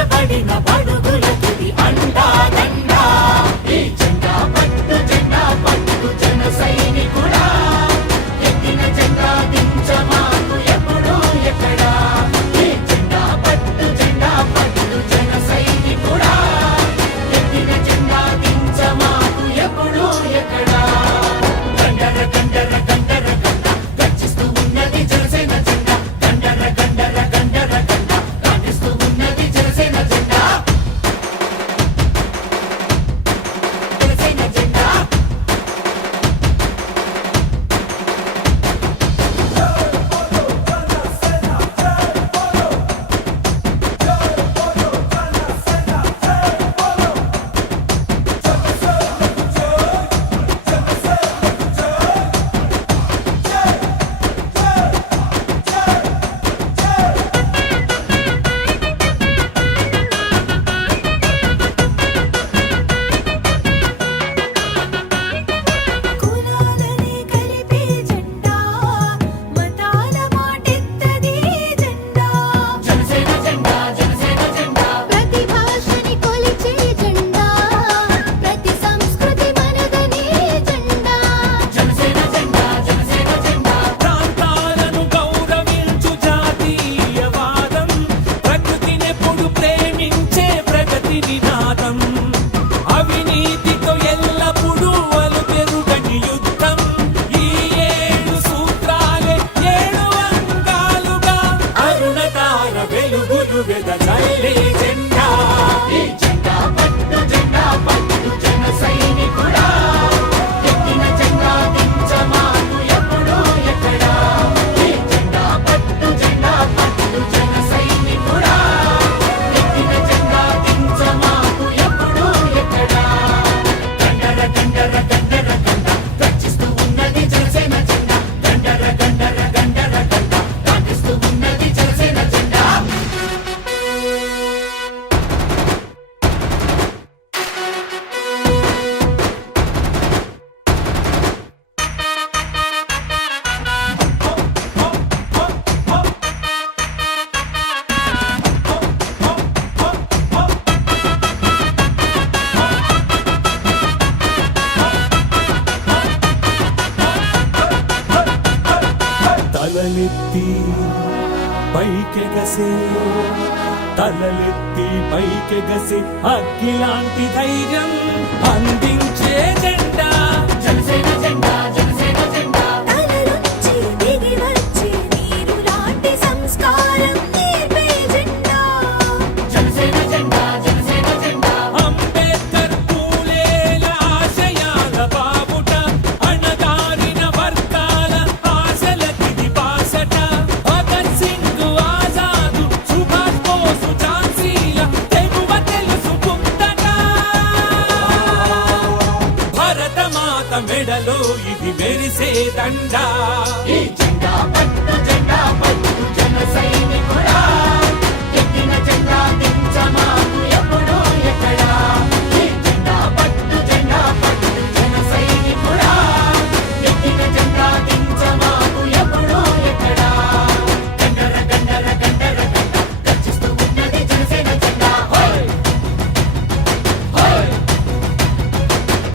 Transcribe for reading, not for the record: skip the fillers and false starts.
నిర్మించబడిన బడుగుల తుది అండా దండా ఈ జెండా పట్టు జన సైనికుడా ఎత్తిన జెండా దించమాకు ఎప్పుడు ఎక్కడా ఈ జెండా పట్టు జన సైనికుడా ఎత్తిన జెండా దించమాకు ఎప్పుడు ఎక్కడా గండర గండర గండర గండ గర్జిస్తూ ఉన్నది జనసేన జెండా గండర గండర గండర గండ గాంధిస్తూ ఉన్నది జనసేన జెండా జనసేన జెండా కులాలని కలిపే జెండా మతాల మాటెత్తది జెండా జనసేన జెండా జనసేన జెండా ప్రతి భాషని కొలిచే జెండా ప్రతి సంస్కృతి మనదనే జెండా జనసేన జెండా జనసేన జెండా ప్రాంతాలను గౌరవించు జాతీయవాదం ప్రకృతినెప్పుడు ప్రేమించే ప్రగతి నినాదం అవినీతితో ఎల్లప్పుడూ అలుపెరుగని యుద్ధం ఈ 7 సూత్రాలే 7 అంగాలుగా అరుణతార వెలుగులు వెదజల్లే జెండా ఈ జెండా పట్టు జన సైనికుడా ఎత్తిన జెండా దించమాకు ఎప్పుడు ఎక్కడా ఈ జెండా పట్టు జన సైనికుడా ఎత్తిన జెండా దించమాకు ఎప్పుడు ఎక్కడా గండర గండర గండర గండ గర్జిస్తూ ఉన్నది జనసేన జెండా గండర గండర గండర గండ గాంధిస్తూ ఉన్నది జనసేన జెండా తలలెత్తి పైకెగసే తలలెత్తి పైకెగసే అగ్గిలాంటి ధైర్యం అందించే జెండా జనసేన జెండా జనసేన జెండా తలలుంచి దిగి వచ్చే నీరు లాంటి సంస్కారం నేర్పే జెండా జనసేన జెండా జనసేన జెండా అంబేద్కర్ పూలేల ఆశయాల బావుట అణగారిన వర్గాల ఆశలకి బాసట భగత్ సింగ్ ఆజాదు సుభాష్ బోసు ఝాన్సీల తెగువ తెలుసుకుందట భరతమాత మెడలో ఇది మెరిసే దండా ఈ జెండా పట్టు